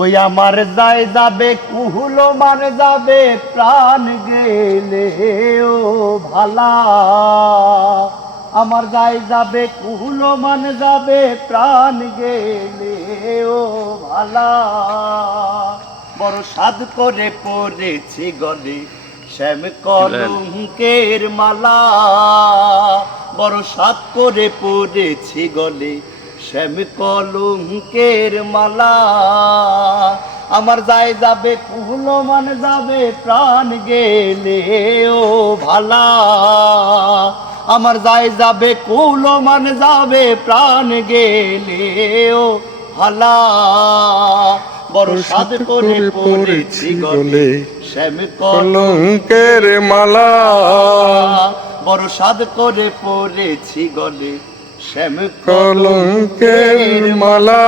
ওই আমার যায় যাবে কুহুলো মান যাবে প্রাণ গেলে ও ভালা, আমার যায় যাবে কুহুলো মান যাবে প্রাণ গেলে ও ভালা। বড় সাধ করে পড়েছি গলে শ্যাম কলঙ্কের মালা, বড় সাধ করে পড়েছি গলে শ্যাম কলঙ্কের মালা। আমার যায় যাবে কুহুলো মান যাবে প্রাণ গেলে ও ভালা, আমার যায় যাবে কুহুলো মান যাবে প্রাণ গেলে ও ভালা। বড় সাধ করে পড়েছি গলে শ্যাম কলঙ্কের মালা, বড় সাধ করে পড়েছি গলে শ্যাম কলঙ্কের মালা।